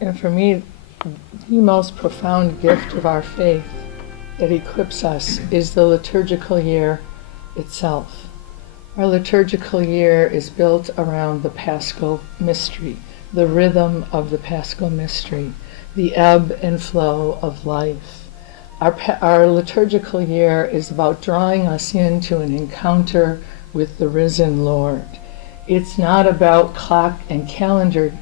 And for me, the most profound gift of our faith that equips us is the liturgical year itself. Our liturgical year is built around the Paschal mystery, the rhythm of the Paschal mystery, the ebb and flow of life. Our liturgical year is about drawing us into an encounter with the risen Lord. It's not about clock and calendar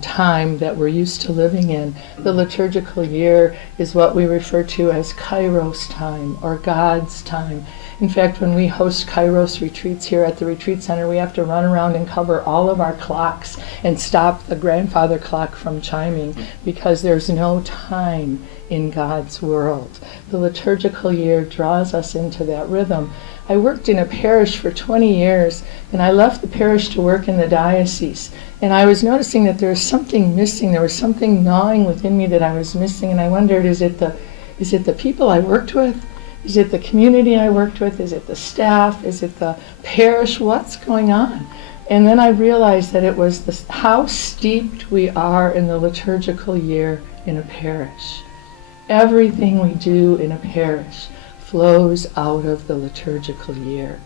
time that we're used to living in. The liturgical year is what we refer to as Kairos time, or God's time. In fact, when we host Kairos retreats here at the retreat center, we have to run around and cover all of our clocks and stop the grandfather clock from chiming, because there's no time in God's world. The liturgical year draws us into that rhythm. I worked in a parish for 20 years, and I left the parish to work in the diocese. And I was noticing that there was something missing. There was something gnawing within me that I was missing, and I wondered, is it the people I worked with? Is it the community I worked with? Is it the staff? Is it the parish? What's going on? And then I realized that it was how steeped we are in the liturgical year in a parish. Everything we do in a parish flows out of the liturgical year.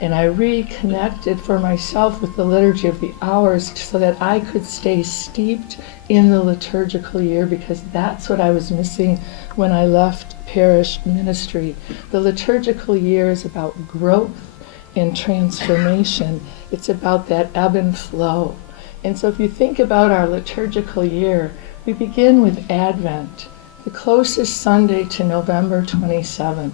And I reconnected for myself with the liturgy of the hours so that I could stay steeped in the liturgical year, because that's what I was missing when I left parish ministry. The liturgical year is about growth and transformation. It's about that ebb and flow. And so if you think about our liturgical year, we begin with Advent, the closest Sunday to November 27th,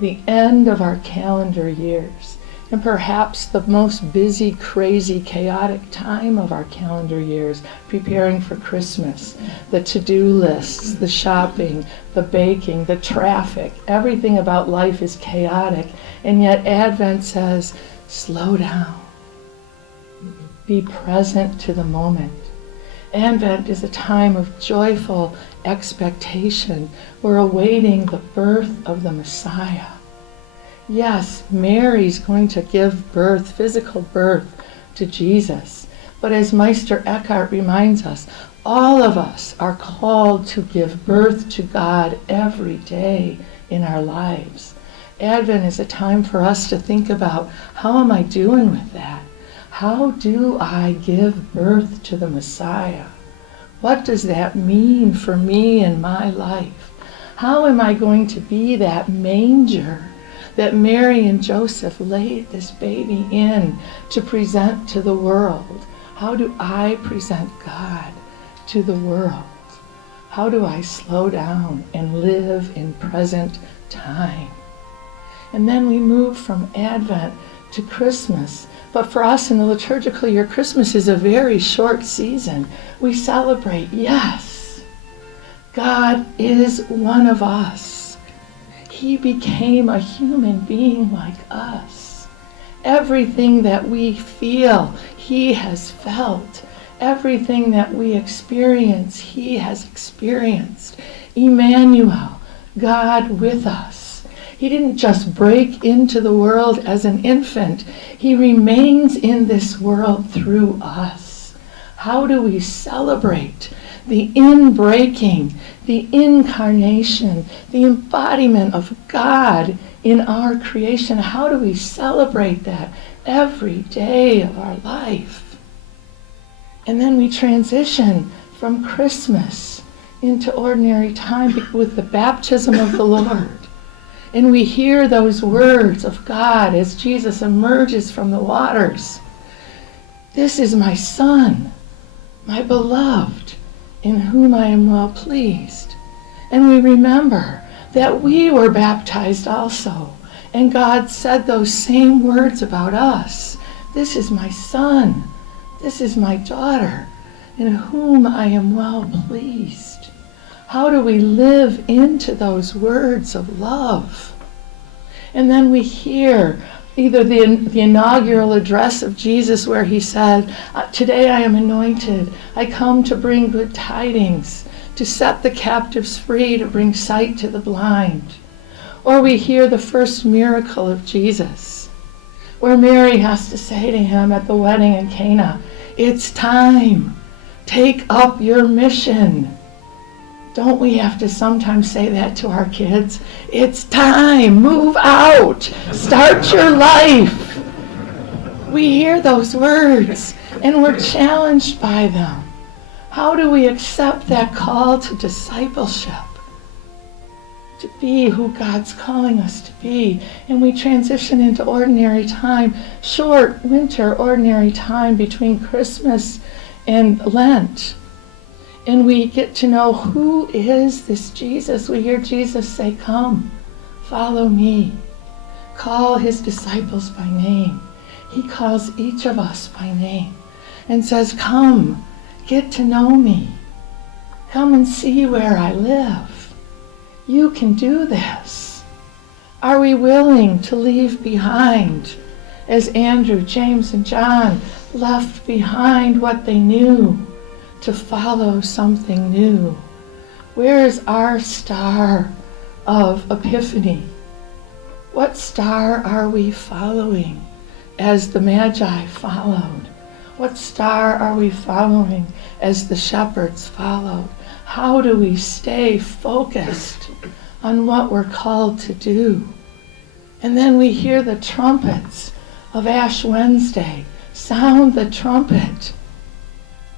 the end of our calendar years, and perhaps the most busy, crazy, chaotic time of our calendar years, preparing for Christmas. The to-do lists, the shopping, the baking, the traffic, everything about life is chaotic, and yet Advent says, slow down. Be present to the moment. Advent is a time of joyful expectation. We're awaiting the birth of the Messiah. Yes, Mary's going to give birth, physical birth, to Jesus. But as Meister Eckhart reminds us, all of us are called to give birth to God every day in our lives. Advent is a time for us to think about, how am I doing with that? How do I give birth to the Messiah? What does that mean for me in my life? How am I going to be that manger that Mary and Joseph laid this baby in to present to the world? How do I present God to the world? How do I slow down and live in present time? And then we move from Advent to Christmas. But for us in the liturgical year, Christmas is a very short season. We celebrate, yes, God is one of us. He became a human being like us. Everything that we feel, he has felt. Everything that we experience, he has experienced. Emmanuel, God with us. He didn't just break into the world as an infant. He remains in this world through us. How do we celebrate the inbreaking, the incarnation, the embodiment of God in our creation? How do we celebrate that every day of our life? And then we transition from Christmas into ordinary time with the baptism of the Lord. And we hear those words of God as Jesus emerges from the waters. This is my Son, my beloved, in whom I am well pleased. And we remember that we were baptized also. And God said those same words about us. This is my Son, this is my daughter, in whom I am well pleased. How do we live into those words of love? And then we hear either the inaugural address of Jesus where he said, today I am anointed. I come to bring good tidings, to set the captives free, to bring sight to the blind. Or we hear the first miracle of Jesus, where Mary has to say to him at the wedding in Cana, it's time Take up your mission. Don't we have to sometimes say that to our kids? It's time. Move out. Start your life. We hear those words and we're challenged by them. How do we accept that call to discipleship? To be who God's calling us to be. And we transition into ordinary time, short winter ordinary time between Christmas and Lent. And we get to know, who is this Jesus? We hear Jesus say, come, follow me. Call his disciples by name. He calls each of us by name and says, come, get to know me. Come and see where I live. You can do this. Are we willing to leave behind, as Andrew, James, and John left behind what they knew, to follow something new? Where is our star of epiphany? What star are we following as the Magi followed? What star are we following as the shepherds followed? How do we stay focused on what we're called to do? And then we hear the trumpets of Ash Wednesday. Sound the trumpet.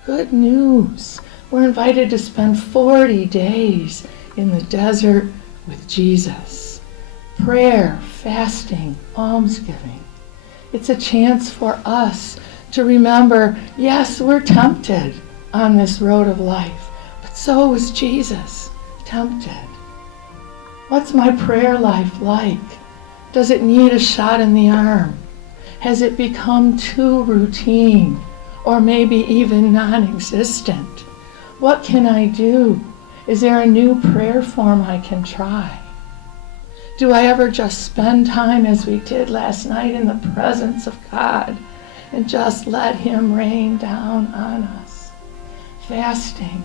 Good news. We're invited to spend 40 days in the desert with Jesus. Prayer, fasting, almsgiving. It's a chance for us to remember, yes, we're tempted on this road of life, but so was Jesus tempted. What's my prayer life like? Does it need a shot in the arm? Has it become too routine or maybe even non-existent? What can I do? Is there a new prayer form I can try? Do I ever just spend time, as we did last night, in the presence of God and just let him rain down on us? Fasting.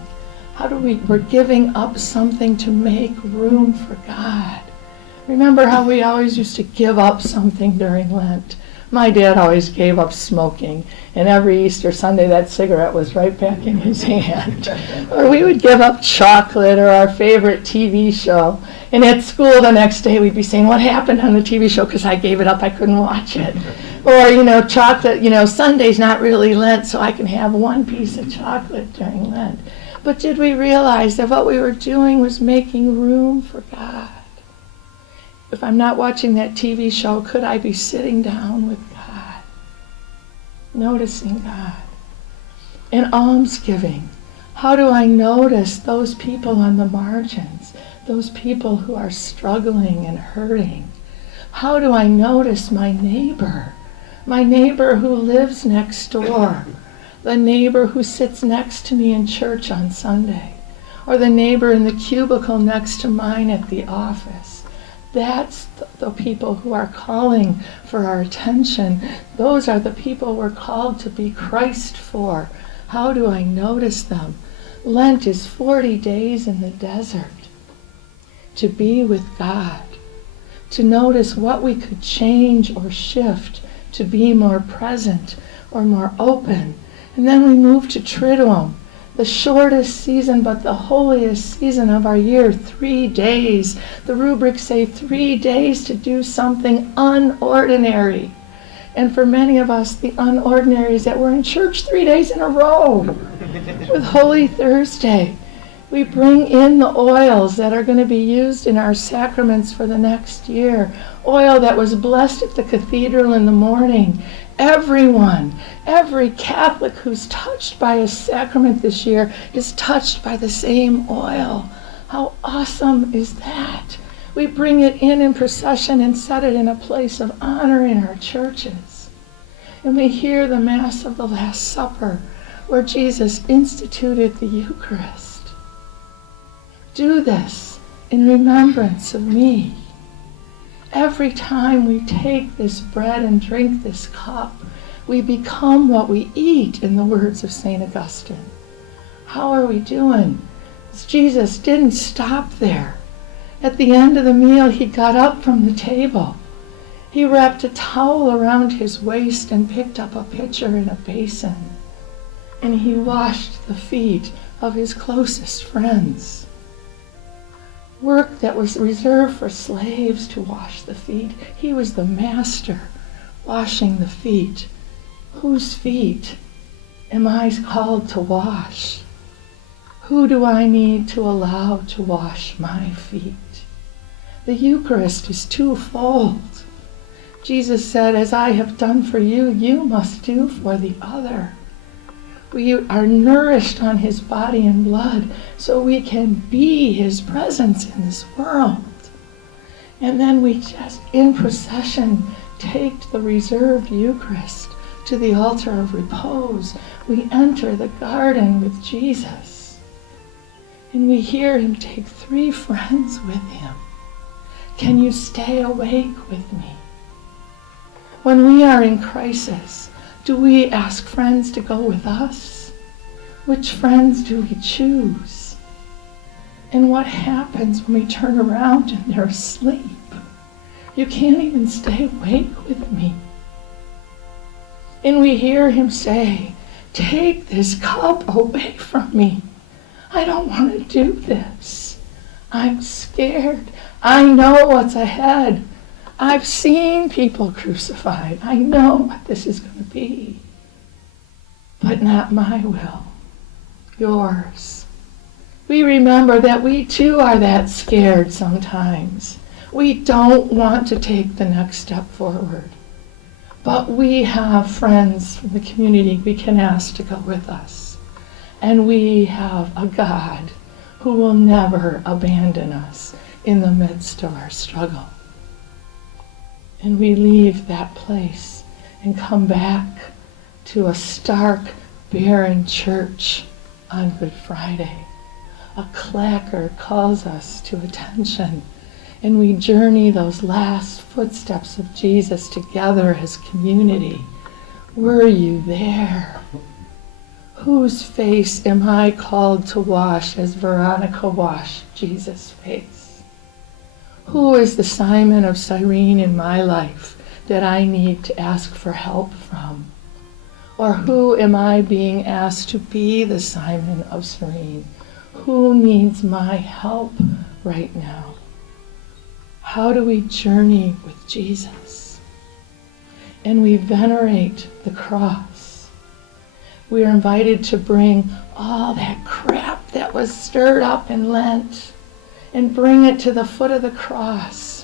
We're giving up something to make room for God. Remember how we always used to give up something during Lent? My dad always gave up smoking, and every Easter Sunday that cigarette was right back in his hand. Or we would give up chocolate or our favorite TV show. And at school the next day we'd be saying, what happened on the TV show? Because I gave it up, I couldn't watch it. Or, chocolate, Sunday's not really Lent, so I can have one piece of chocolate during Lent. But did we realize that what we were doing was making room for God? If I'm not watching that TV show, could I be sitting down with God, noticing God? And almsgiving. How do I notice those people on the margins, those people who are struggling and hurting? How do I notice my neighbor who lives next door, the neighbor who sits next to me in church on Sunday, or the neighbor in the cubicle next to mine at the office? That's the people who are calling for our attention. Those are the people we're called to be Christ for. How do I notice them? Lent is 40 days in the desert to be with God, to notice what we could change or shift to be more present or more open. And then we move to Triduum, the shortest season but the holiest season of our year, 3 days. The rubrics say 3 days to do something unordinary. And for many of us, the unordinary is that we're in church 3 days in a row with Holy Thursday. We bring in the oils that are going to be used in our sacraments for the next year. Oil that was blessed at the cathedral in the morning. Everyone, every Catholic who's touched by a sacrament this year is touched by the same oil. How awesome is that? We bring it in procession and set it in a place of honor in our churches. And we hear the Mass of the Last Supper, where Jesus instituted the Eucharist. Do this in remembrance of me. Every time we take this bread and drink this cup, we become what we eat, in the words of St. Augustine. How are we doing? Jesus didn't stop there. At the end of the meal, he got up from the table. He wrapped a towel around his waist and picked up a pitcher and a basin. and he washed the feet of his closest friends. Work that was reserved for slaves to wash the feet. He was the master washing the feet. Whose feet am I called to wash? Who do I need to allow to wash my feet? The Eucharist is twofold. Jesus said, as I have done for you, you must do for the other. We are nourished on his body and blood so we can be his presence in this world. And then we just, in procession, take the reserved Eucharist to the altar of repose. We enter the garden with Jesus. And we hear him take 3 friends with him. Can you stay awake with me? When we are in crisis, do we ask friends to go with us? Which friends do we choose? And what happens when we turn around and they're asleep? You can't even stay awake with me. And we hear him say, take this cup away from me. I don't want to do this. I'm scared. I know what's ahead. I've seen people crucified. I know what this is going to be. But not my will, yours. We remember that we too are that scared sometimes. We don't want to take the next step forward. But we have friends from the community we can ask to go with us. And we have a God who will never abandon us in the midst of our struggle. And we leave that place and come back to a stark, barren church on Good Friday. A clacker calls us to attention, and we journey those last footsteps of Jesus together as community. Were you there? Whose face am I called to wash as Veronica washed Jesus' face? Who is the Simon of Cyrene in my life that I need to ask for help from? Or who am I being asked to be the Simon of Cyrene? Who needs my help right now? How do we journey with Jesus? And we venerate the cross. We are invited to bring all that crap that was stirred up in Lent and bring it to the foot of the cross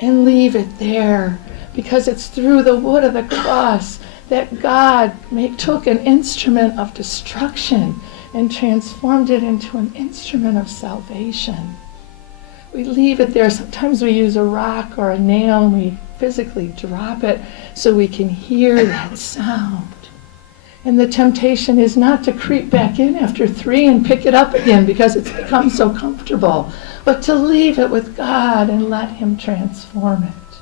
and leave it there, because it's through the wood of the cross that God took an instrument of destruction and transformed it into an instrument of salvation. We leave it there. Sometimes we use a rock or a nail and we physically drop it so we can hear that sound. And the temptation is not to creep back in after 3 and pick it up again because it's become so comfortable, but to leave it with God and let him transform it.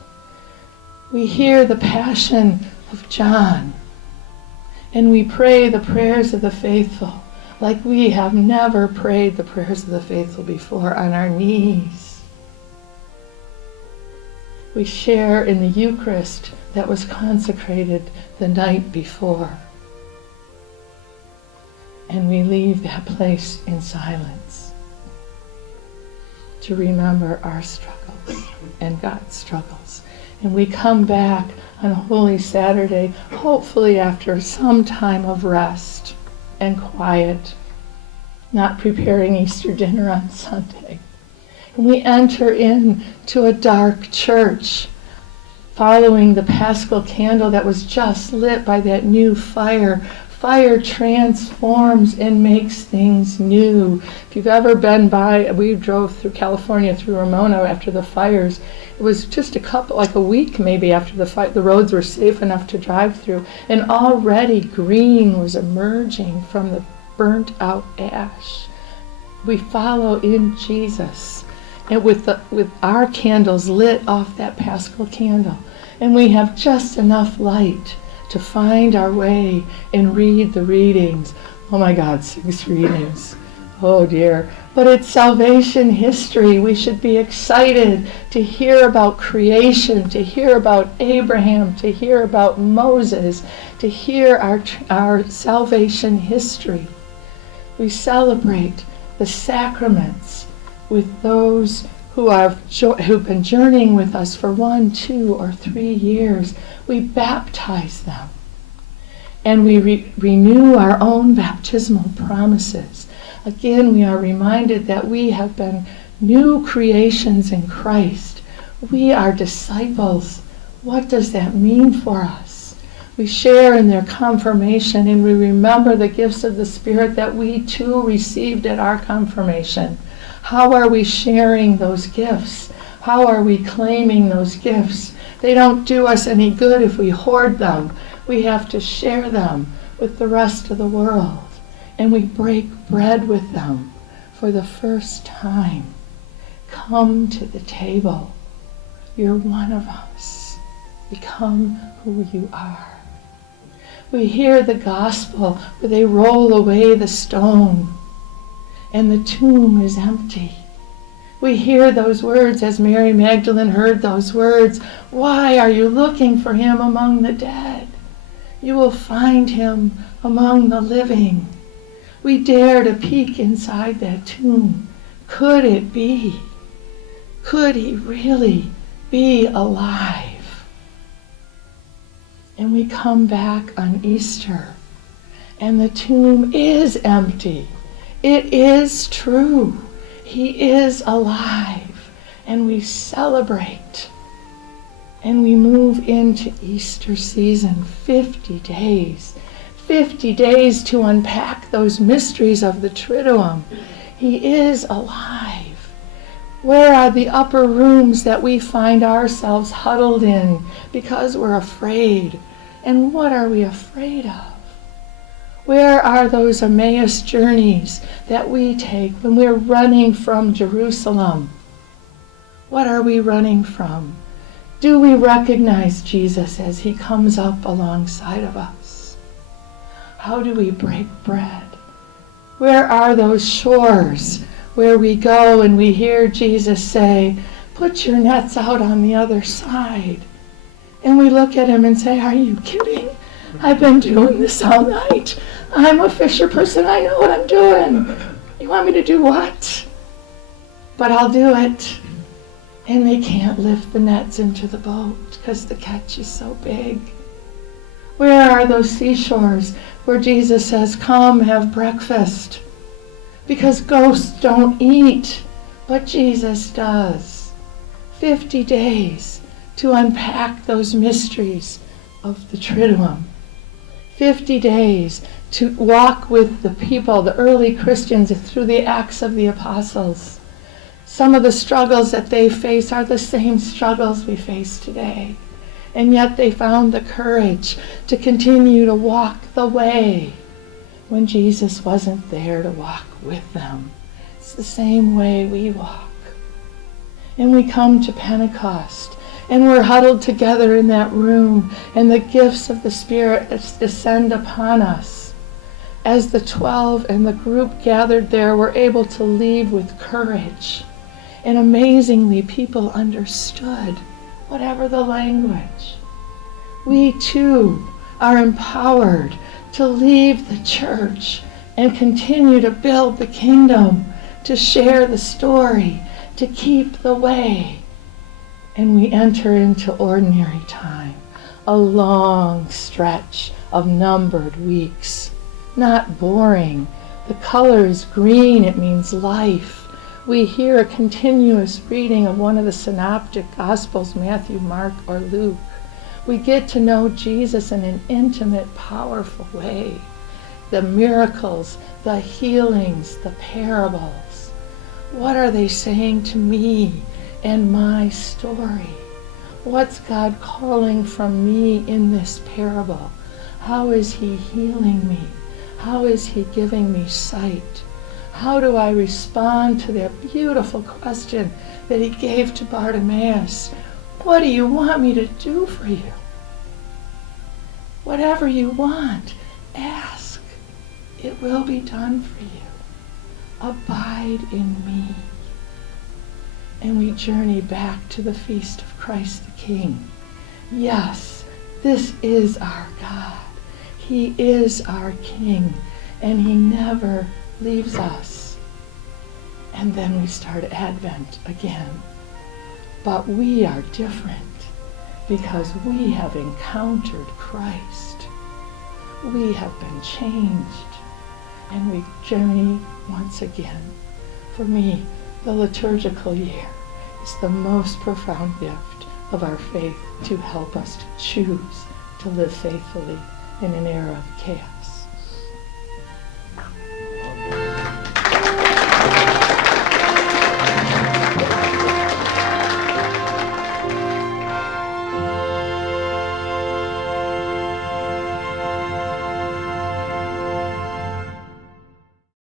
We hear the passion of John, and we pray the prayers of the faithful like we have never prayed the prayers of the faithful before, on our knees. We share in the Eucharist that was consecrated the night before. And we leave that place in silence to remember our struggles and God's struggles. And we come back on Holy Saturday, hopefully after some time of rest and quiet, not preparing Easter dinner on Sunday. And we enter into a dark church, following the Paschal candle that was just lit by that new fire. Fire transforms and makes things new. If you've ever been by, we drove through California, through Ramona after the fires. It was just a week maybe after the fire. The roads were safe enough to drive through, and already green was emerging from the burnt out ash. We follow in Jesus, and with our candles lit off that Paschal candle, and we have just enough light to find our way and read the readings. Oh my God, 6 readings Oh dear, but it's salvation history. We should be excited to hear about creation, to hear about Abraham, to hear about Moses, to hear our salvation history. We celebrate the sacraments with those who've been journeying with us for 1, 2, or 3 years. We baptize them. And we renew our own baptismal promises. Again, we are reminded that we have been new creations in Christ. We are disciples. What does that mean for us? We share in their confirmation, and we remember the gifts of the Spirit that we too received at our confirmation. How are we sharing those gifts? How are we claiming those gifts? They don't do us any good if we hoard them. We have to share them with the rest of the world. And we break bread with them for the first time. Come to the table. You're one of us. Become who you are. We hear the gospel where they roll away the stone and the tomb is empty. We hear those words as Mary Magdalene heard those words. Why are you looking for him among the dead? You will find him among the living. We dare to peek inside that tomb. Could it be? Could he really be alive? And we come back on Easter, and the tomb is empty. It is true. He is alive, and we celebrate. And we move into Easter season, 50 days. 50 days to unpack those mysteries of the Triduum. He is alive. Where are the upper rooms that we find ourselves huddled in because we're afraid? And what are we afraid of? Where are those Emmaus journeys that we take when we're running from Jerusalem? What are we running from? Do we recognize Jesus as he comes up alongside of us? How do we break bread? Where are those shores where we go and we hear Jesus say, put your nets out on the other side? And we look at him and say, are you kidding? I've been doing this all night. I'm a fisher person. I know what I'm doing. You want me to do what? But I'll do it. And they can't lift the nets into the boat because the catch is so big. Where are those seashores where Jesus says, come have breakfast? Because ghosts don't eat, but Jesus does. 50 days to unpack those mysteries of the Triduum. 50 days to walk with the people, the early Christians, through the Acts of the Apostles. Some of the struggles that they face are the same struggles we face today. And yet they found the courage to continue to walk the way when Jesus wasn't there to walk with them. It's the same way we walk. And we come to Pentecost, and we're huddled together in that room, and the gifts of the Spirit descend upon us. As the 12 and the group gathered there were able to leave with courage. And amazingly, people understood, whatever the language. We too are empowered to leave the church and continue to build the kingdom, to share the story, to keep the way. And we enter into ordinary time, a long stretch of numbered weeks. Not boring. The color is green, it means life. We hear a continuous reading of one of the synoptic gospels, Matthew, Mark, or Luke. We get to know Jesus in an intimate, powerful way. The miracles, the healings, the parables. What are they saying to me and my story? What's God calling from me in this parable? How is he healing me? How is he giving me sight? How do I respond to that beautiful question that he gave to Bartimaeus? What do you want me to do for you? Whatever you want, ask. It will be done for you. abide in me. And we journey back to the feast of Christ the King. Yes, this is our God. He is our King, and he never leaves us. And then we start Advent again. But we are different because we have encountered Christ. We have been changed, and we journey once again. For me, the liturgical year is the most profound gift of our faith to help us to choose to live faithfully in an era of chaos.